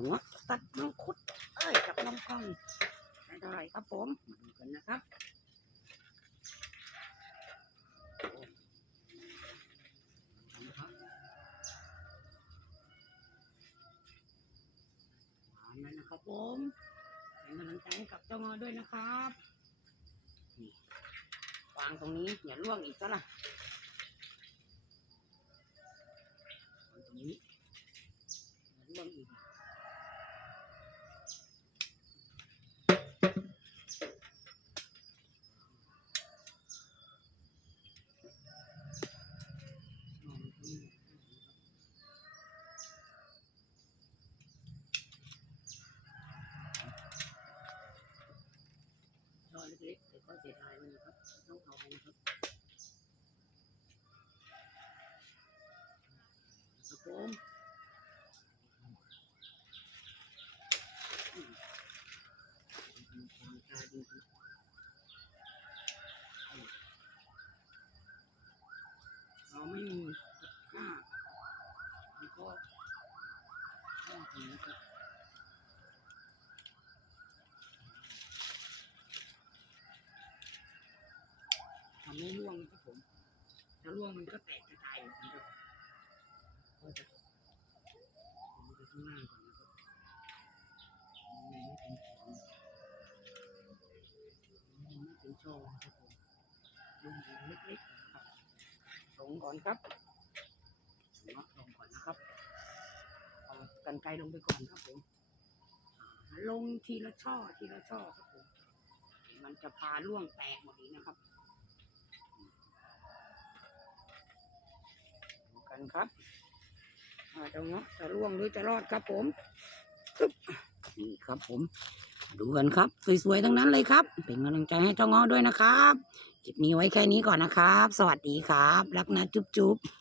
งว่าตัดมังคุดเอ้ยกับลำกล้องได้เท่าไรครับผมดูกันนะครับหวานแล้วนะครับผมเป็นกำลังใจให้กับเจ้างอด้วยนะครับวางตรงนี้อย่าล่วงอีกซะละวางตรงนี้อย่าล่วงอีก รอยเล็กๆแต่ก็เสียดายมันนะครับต้องเอาไปนะครับครับผมตาดีครับเราไม่มีค่ามันก็ต้องทำนะครับ ทำให้ร่วงนะครับผมถ้าร่วงมันก็แตกกระจายนะครับก็จะผมไปข้างล่างก่อนนะครับมันไม่เป็นช่องมันไม่เป็นช่องนะครับผมลงดูเล็กๆนะครับลงก่อนครับเนาะลงก่อนนะครับเอากันไกลลงไปก่อนครับผมลงทีละช่อทีละช่อครับผมมันจะพาร่วงแตกหมดนี้นะครับ กันครับอาจะเงาะจะร่วงหรือจะรอดครับผมนี่ครับผม ดูกันครับ สวยๆทั้งนั้นเลยครับ เป็นกำลังใจให้เจ้าเงาะด้วยนะครับคลิปนี้ไว้แค่นี้ก่อนนะครับ สวัสดีครับ รักนะจุ๊บๆ